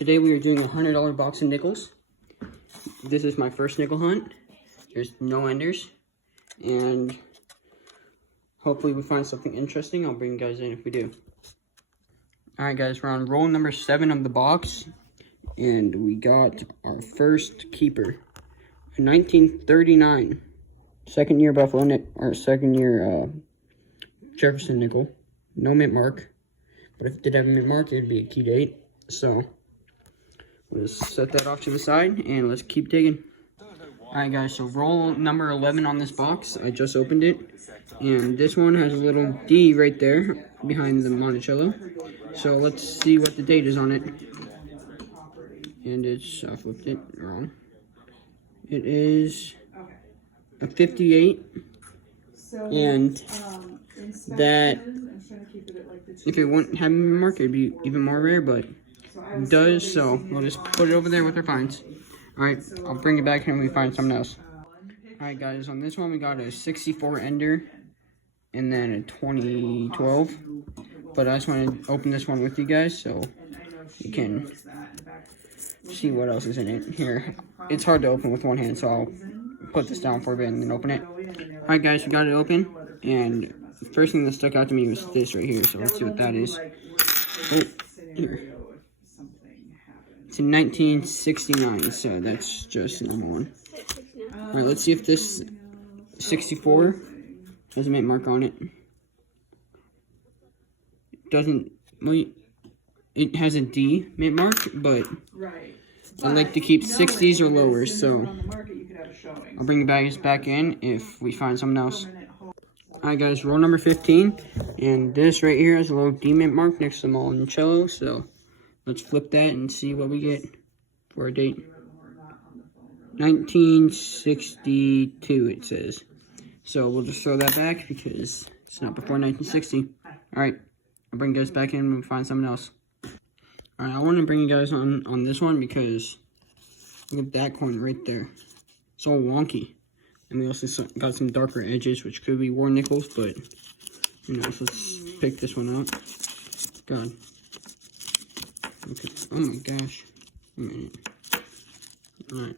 Today we are doing a $100 box of nickels. This is my first nickel hunt. There's no enders. And hopefully we find something interesting. I'll bring you guys in if we do. Alright guys, we're on roll number 7 of the box. And we got our first keeper. A 1939. Second year Buffalo nickel, or second year Jefferson nickel. No mint mark. But if it did have a mint mark, it would be a key date. So we'll just set that off to the side and let's keep digging. Alright guys, so roll number 11 on this box. I just opened it. And this one has a little D right there behind the Monticello. So let's see what the date is on it. And it's, I flipped it wrong. It is a 58. And that, if it wouldn't have a mark, it'd be even more rare, but it does, so we'll just put it over there with our finds. Alright, I'll bring it back when we find something else. Alright guys, on this one we got a 64 ender and then a 2012. But I just want to open this one with you guys so you can see what else is in it. Here, it's hard to open with one hand, so I'll put this down for a bit and then open it. Alright guys, we got it open, and the first thing that stuck out to me was this right here, so let's see what that is. Here. It's in 1969, so that's just a normal one. Alright, let's see if this 64 has a mint mark on it. It doesn't, well, it has a D mint mark, but I like to keep 60s or lower, so I'll bring the back in if we find something else. Alright guys, roll number 15, and this right here has a little D mint mark next to the Monticello, so let's flip that and see what we get for a date. 1962 it says. So we'll just throw that back because it's not before 1960. Alright, I'll bring you guys back in when we find something else. Alright, I want to bring you guys on this one because look at that coin right there. It's all wonky. And we also got some darker edges, which could be war nickels, but you know, so let's pick this one out. God. Okay. Oh my gosh. Wait a minute. Alright.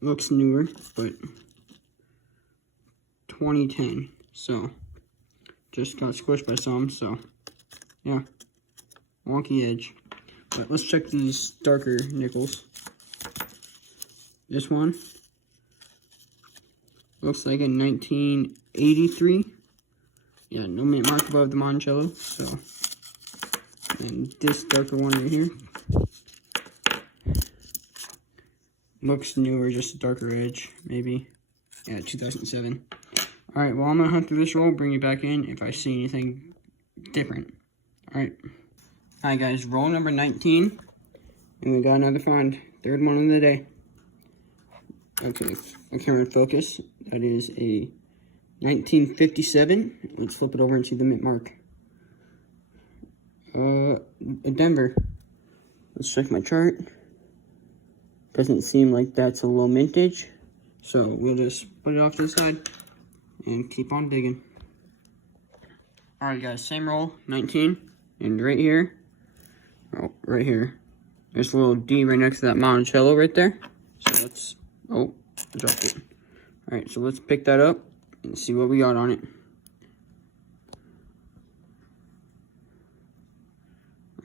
Looks newer, but 2010. So, just got squished by some, so yeah. Wonky edge. But let's check these darker nickels. This one looks like a 1983. Yeah, no mint mark above the Monticello, so. And this darker one right here looks newer, just a darker edge, maybe. Yeah, 2007. Alright, well, I'm going to hunt through this roll, bring you back in if I see anything different. Alright. Alright, guys, roll number 19. And we got another find. Third one of the day. Okay, my camera in focus. That is a 1957. Let's flip it over and see the mint mark. Denver. Let's check my chart. Doesn't seem like that's a low mintage. So we'll just put it off to the side and keep on digging. Alright guys, same roll, 19. And right here, oh, right here, there's a little D right next to that Monticello right there. So let's, oh, I dropped it. Alright, so let's pick that up and see what we got on it.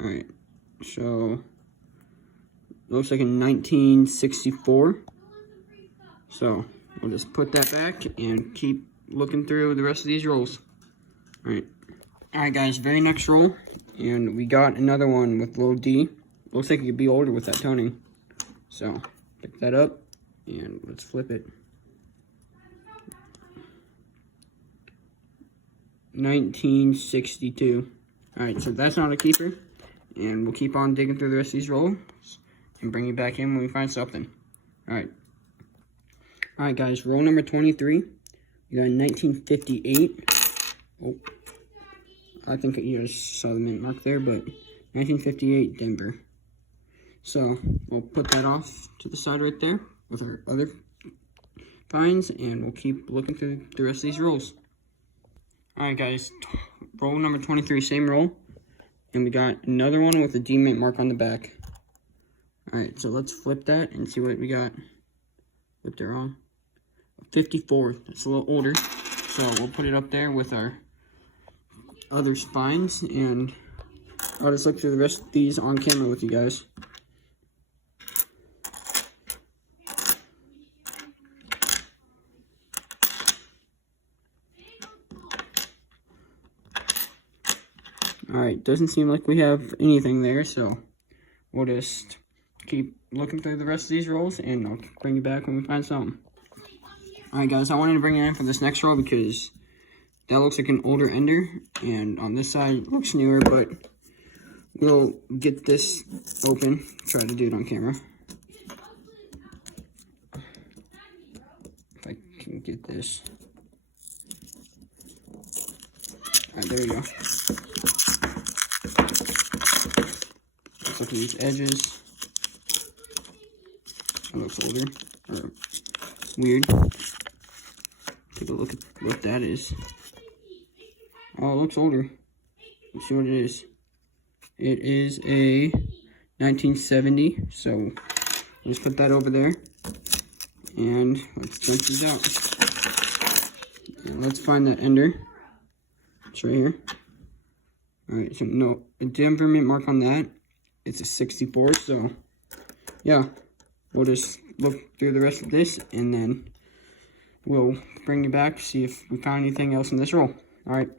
Alright, so looks like a 1964. So we'll just put that back and keep looking through the rest of these rolls. Alright. Alright guys, very next roll. And we got another one with little D. Looks like it could be older with that toning. So pick that up and let's flip it. 1962. Alright, so that's not a keeper. And we'll keep on digging through the rest of these rolls and bring you back in when we find something. Alright. Alright guys, roll number 23. We got a 1958. Oh, I think you guys saw the mint mark there, but 1958 Denver. So we'll put that off to the side right there with our other finds, and we'll keep looking through the rest of these rolls. Alright guys, roll number 23, same roll. And we got another one with a D mint mark on the back. Alright, so let's flip that and see what we got. Flipped it wrong. 54. It's a little older. So we'll put it up there with our other spines. And I'll just look through the rest of these on camera with you guys. Alright, doesn't seem like we have anything there, so we'll just keep looking through the rest of these rolls, and I'll bring you back when we find something. Alright guys, I wanted to bring it in for this next roll because that looks like an older ender, and on this side it looks newer, but we'll get this open, try to do it on camera. If I can get this. Alright, there we go. Let's look at these edges. That looks older, or weird. Take a look at what that is. Oh, it looks older. Let's see what it is. It is a 1970, so let's put that over there. And let's dump these out. And let's find that ender. It's right here. Alright, so no, a Denver mint mark on that. It's a 64, so yeah. We'll just look through the rest of this, and then we'll bring you back to see if we found anything else in this roll. Alright.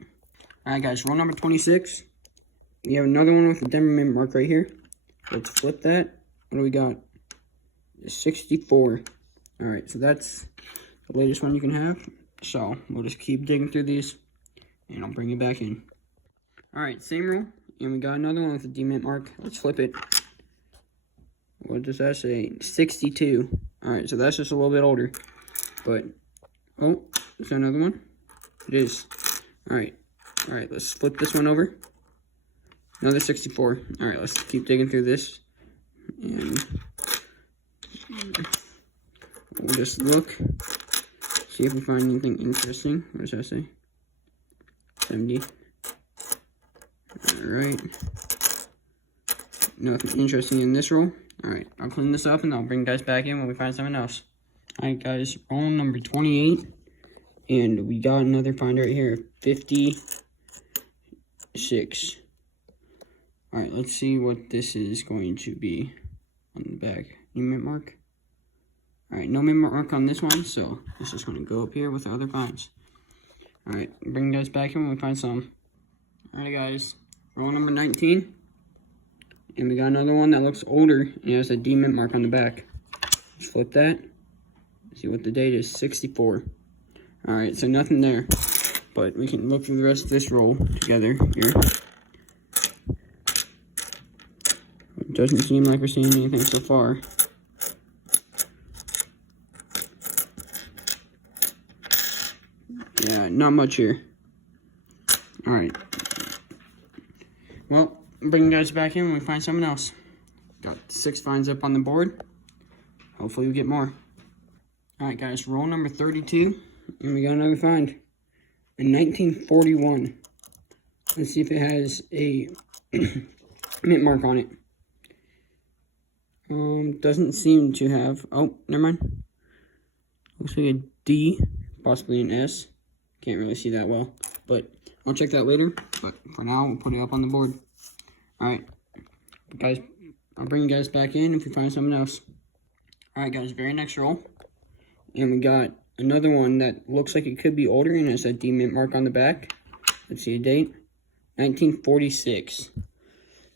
Alright guys, roll number 26. We have another one with a Denver mint mark right here. Let's flip that. What do we got? A 64. Alright, so that's the latest one you can have. So we'll just keep digging through these, and I'll bring you back in. Alright, same roll. And we got another one with a D mint mark. Let's flip it. What does that say? 62. Alright, so that's just a little bit older. But, oh, is there another one? It is. Alright. Alright, let's flip this one over. Another 64. Alright, let's keep digging through this. And we'll just look. See if we find anything interesting. What does that say? 70. Alright. Nothing interesting in this roll. Alright, I'll clean this up and I'll bring you guys back in when we find something else. Alright guys, roll number 28. And we got another find right here. 56. Alright, let's see what this is going to be on the back. Any mint mark? Alright, no mint mark on this one, so this is going to go up here with the other finds. Alright, bring you guys back in when we find some. Alright guys, roll number 19. And we got another one that looks older and has a D mint mark on the back. Let's flip that. See what the date is. 64. Alright, so nothing there. But we can look through the rest of this roll together here. It doesn't seem like we're seeing anything so far. Yeah, not much here. Alright. Well, bring you guys back in when we find something else. Got 6 finds up on the board. Hopefully we get more. Alright guys, roll number 32. And we got another find. A 1941. Let's see if it has a mint mark on it. Doesn't seem to have. Oh, never mind. Looks like a D, possibly an S. Can't really see that well. But I'll check that later. But for now, we'll put it up on the board. Alright, guys, I'll bring you guys back in if we find something else. Alright guys, very next roll. And we got another one that looks like it could be older and has a D mint mark on the back. Let's see a date. 1946.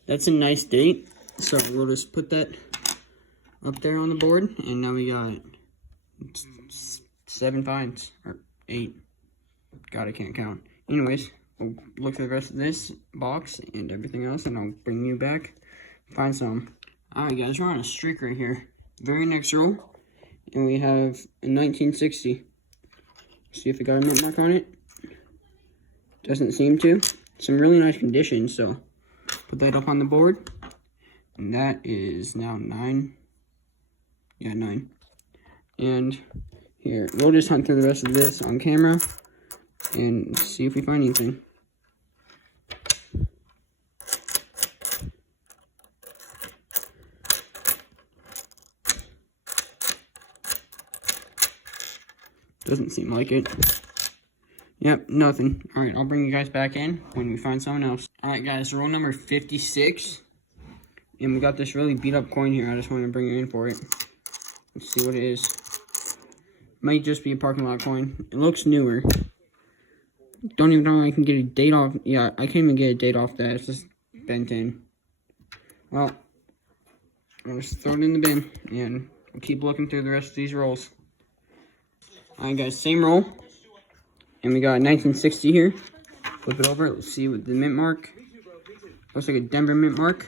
That's a nice date. So we'll just put that up there on the board. And now we got 7 finds. Or 8. God, I can't count. Anyways. We'll look at the rest of this box and everything else, and I'll bring you back, find some. Alright guys, we're on a streak right here. Very next row, and we have a 1960. See if it got a mint mark on it. Doesn't seem to. Some really nice condition, so put that up on the board. And that is now 9. Yeah, 9. And here, we'll just hunt through the rest of this on camera and see if we find anything. Doesn't seem like it. Yep, nothing. Alright, I'll bring you guys back in when we find someone else. Alright guys, roll number 56. And we got this really beat up coin here. I just want to bring you in for it. Let's see what it is. Might just be a parking lot coin. It looks newer. Don't even know I can get a date off. Yeah, I can't even get a date off that. It's just bent in. Well, I'll just throw it in the bin. And we'll keep looking through the rest of these rolls. Alright guys, same roll. And we got 1960 here. Flip it over. Let's see what the mint mark. Looks like a Denver mint mark.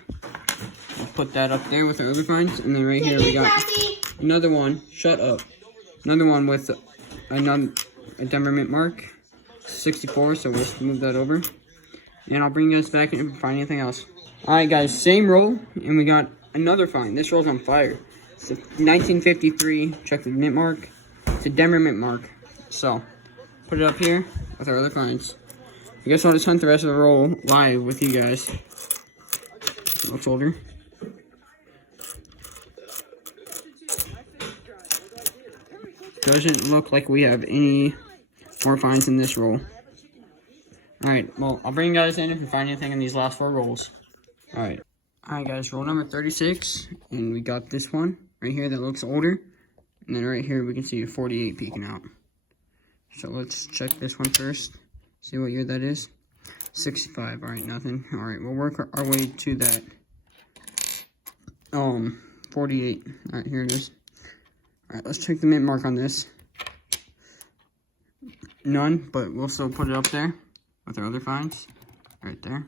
I'll put that up there with our other finds. And then right here we got another one. Shut up. Another one with a Denver mint mark. 64, so we'll just move that over. And I'll bring you guys back in if we find anything else. Alright guys, same roll. And we got another find. This roll's on fire. It's a 1953. Check the mint mark. It's a Denver mint mark. So, put it up here with our other finds. I guess I'll just hunt the rest of the roll live with you guys. It looks older. Doesn't look like we have any more finds in this roll. Alright, well, I'll bring you guys in if we find anything in these last 4 rolls. Alright. Alright guys, roll number 36. And we got this one right here that looks older. And then right here we can see a 48 peeking out. So let's check this one first. See what year that is. 65. Alright, nothing. Alright, we'll work our way to that. 48. Alright, here it is. Alright, let's check the mint mark on this. None, but we'll still put it up there with our other finds. Right there.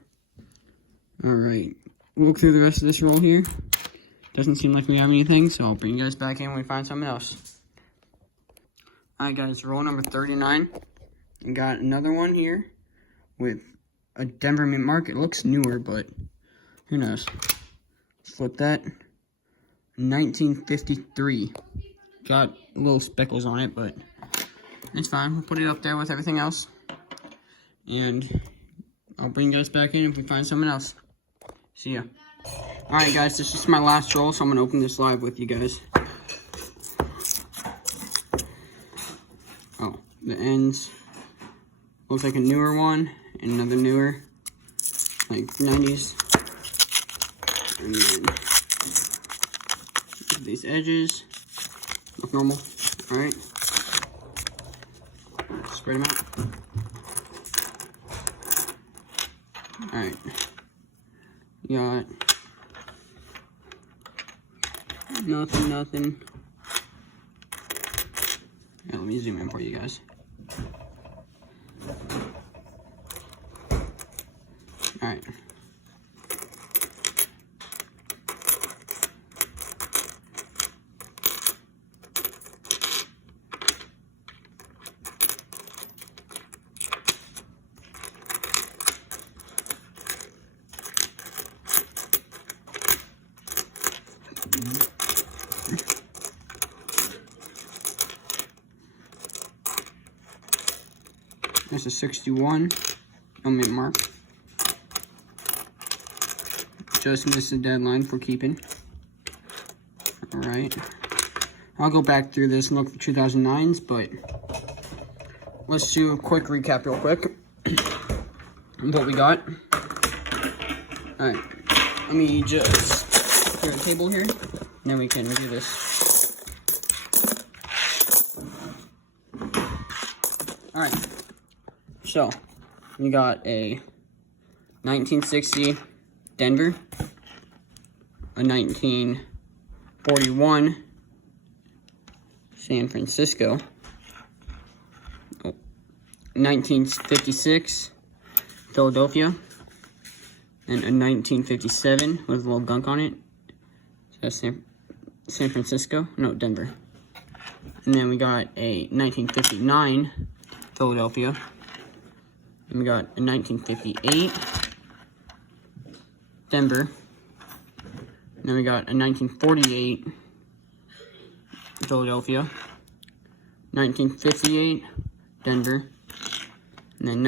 Alright, we'll look through the rest of this roll here. Doesn't seem like we have anything, so I'll bring you guys back in when we find something else. Alright guys, roll number 39. We got another one here with a Denver mint mark. It looks newer, but who knows. Flip that. 1953. Got little speckles on it, but it's fine. We'll put it up there with everything else. And I'll bring you guys back in if we find something else. See ya. Alright guys, this is my last roll, so I'm going to open this live with you guys. Oh, the ends. Looks like a newer one, and another newer. Like 90s. And then these edges. Look normal. Alright. Spread them out. Alright. Got nothing. Yeah, let me zoom in for you guys. Alright. That's a 61. No mint mark. Just missed the deadline for keeping. Alright. I'll go back through this and look for 2009s, but let's do a quick recap real quick of what we got. Alright. Let me just clear the table here, and then we can do this. Alright. So, we got a 1960 Denver, a 1941 San Francisco, 1956 Philadelphia, and a 1957 with a little gunk on it. So that's San Francisco, no, Denver. And then we got a 1959 Philadelphia. And we got a 1958 Denver. And then we got a 1948 Philadelphia. 1958 Denver. And then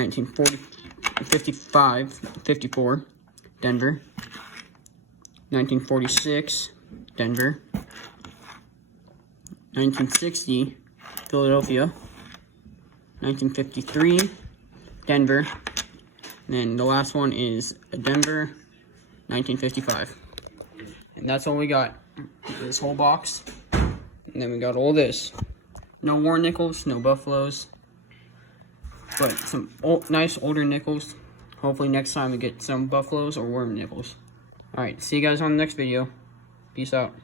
54 Denver. 1946 Denver. 1960 Philadelphia. 1953, Denver. And then the last one is a Denver, 1955. And that's all we got. This whole box. And then we got all this. No war nickels, no buffaloes. But some nice older nickels. Hopefully next time we get some buffaloes or war nickels. Alright, see you guys on the next video. Peace out.